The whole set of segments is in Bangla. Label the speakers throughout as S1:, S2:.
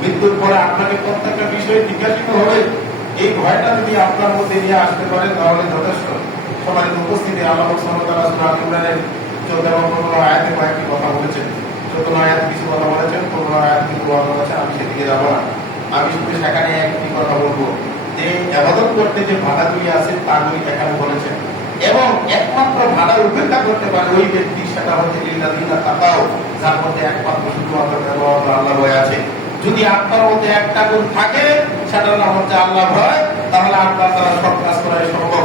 S1: মৃত্যুর পরে আপনাকে প্রত্যেকটা বিষয় জিজ্ঞাসিত হবে, এই ভয়টা যদি আপনার মধ্যে নিয়ে আসতে পারেন তাহলে যথেষ্ট। সবাই উপস্থিতি, আল্লাহ চোদ্দ কয়েকটি কথা বলেছেন। চোদ্দ আয়াত কিছু কথা বলেছেন, পনেরো আয়াত কিছু কথা বলেছেন, আমি সেদিকে যাব না। আমি শুধু সেখানে একটি কথা বলব, যে আবাদত করতে যে ভাড়াগুলি আছে, তাগুলি এখানে বলেছেন। এবং একমাত্র ভাড়া উপেক্ষা করতে পারে ওই ব্যক্তি, সেটা হচ্ছে লিল্লাযিনা তাকাও যার মধ্যে একমাত্র শুধুমাত্র কেবলমাত্র আল্লাহ ভয় আছে। যদি আপনার মধ্যে একটা গুণ থাকে সেটার নাম হচ্ছে আল্লাহ ভয় তাহলে আপনার দ্বারা সব কাজ করাই সম্ভব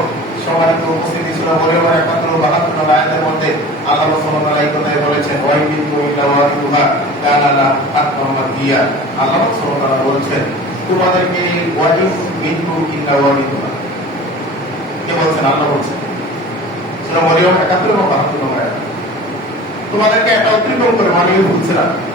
S1: বলেছেন তোমাদেরকে ওয়ারিদুহা। কে বলছেন? আল্লাহ সেটা একাত্তর। তোমাদেরকে একটা অতিক্রম করে মানিয়ে ভুলছিলাম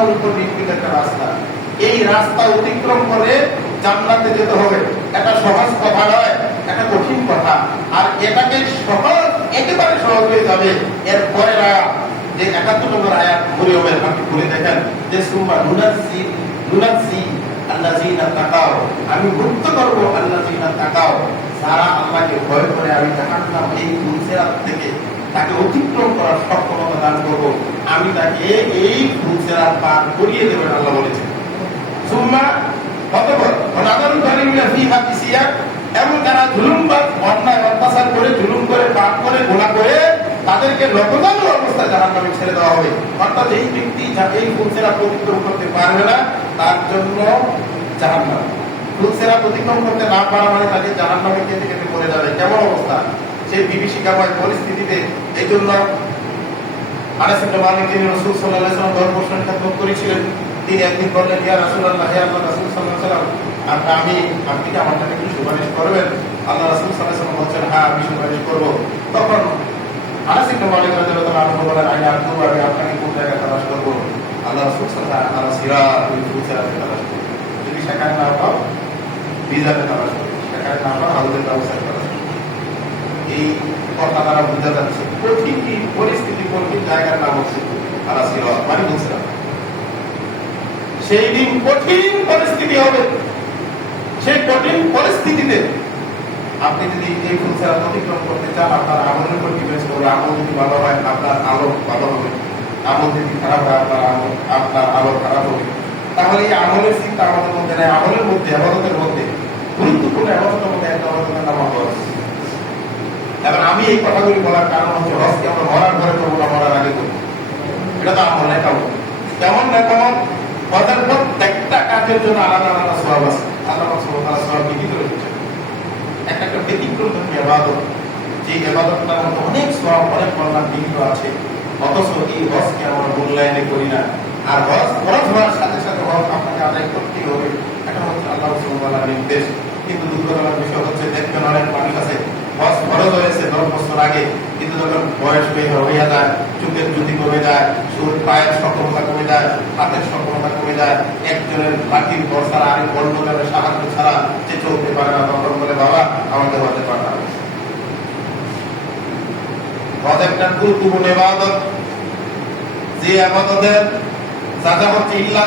S1: জাহান্নামের উপর নির্মিত একটা রাস্তা। এই রাস্তা অতিক্রম করে জান্নাতে যেতে হবে। এটা সহজ কথা নয়, এটা কঠিন কথা। আর এটাকে সহজ, একেবারে সহজ হয়ে যাবে। এর আয়াত যে একাত্তর নম্বর আয়াত মরিয়মের আপনি পড়ে দেখেন যে সুম্মা নুনাসি নুনাসি আল্লাযিনা তাকাও। আমি মুক্ত করব, আল্লাযিনা তাকাও। যারা আল্লাহকে ভয় করে আমি জাহান্নাম এই ফুলসেরাত থেকে তাকে অতিক্রম করার সক্ষমতা দান করব। আমি তাকে এই ফুলসেরাত পার করিয়ে দেবেন, আল্লাহ বলেছেন। সুম্মা করে করে, পাপ করে করে, তাদেরকে ছেড়ে দেওয়া অর্থাৎ এই ব্যক্তি যা- এই করতে পারবে না, তার জন্য নাম করতে না পারা মানে নামে কেটে পড়ে যাবে। কেমন অবস্থা? সেই বিভীষিকাময় পরিস্থিতিতে এই জন্য আনাস ইবনে আমি আপনি আমার জন্য একটু সুপারিশ করবেন? আল্লাহ রাসূল সাল্লাল্লাহু হ্যাঁ জায়গায় করব। আল্লাহ রাসূল সাল্লাল্লাহু তুমি সেখানে না পাও সেখানে এই কথা দ্বারা বোঝা যাচ্ছে প্রতিটি পরিস্থিতি কঠিন জায়গার নাম হচ্ছে তারা ছিল মানে বলছিলাম সেই দিন কঠিন পরিস্থিতি হবে। সেই কঠিন পরিস্থিতিতে আপনি যদি এই ফুলসেরা অতিক্রম করতে চান, আপনার আমলের উপর ডিপেন্ড করবে আমল যদি ভালো হয়, আপনার আলো ভালো হবে। আমল যদি খারাপ হয়, আপনার আমল, আপনার আলো খারাপ হবে। তাহলে এই আমলের চিন্তা আমাদের মধ্যে নেই। আমলের মধ্যে, আবাদতের মধ্যে, গুরুত্বপূর্ণ আবাদতের মধ্যে একটা আবাদতের নাম এখন আমি এই কথাগুলি বলার কারণ হচ্ছে হজকে আমরা মরার ঘরে করব না মরার আগে করব মূল্যায়নে করি না। আর হজ ফরজ হওয়ার সাথে সাথে হজ আপনাকে আদায় করতেই হবে। এটা হচ্ছে আল্লাহ নির্দেশ। কিন্তু দুর্ঘটনার বিষয় হচ্ছে, দেখবেন অনেক মানুষ আছে, হজ ফরজ হয়েছে দশ বছর আগে কিন্তু যখন বয়স বের হইয়া যায়, চোখের জ্যোতি কমে যায় সুর পায়ের সক্ষমতা কমে যায়, হাতের সক্ষমতা কমে যায়, একজনের ভর ছাড়া আরেক বন্ধনের সাহায্য ছাড়া সে চলতে পারে না। তখন বলে, বাবা আমাকে হজে পাঠাবে হজ একটা গুরুত্বপূর্ণ ইবাদত। যে আবাদতের যা যা হচ্ছে ইল্লা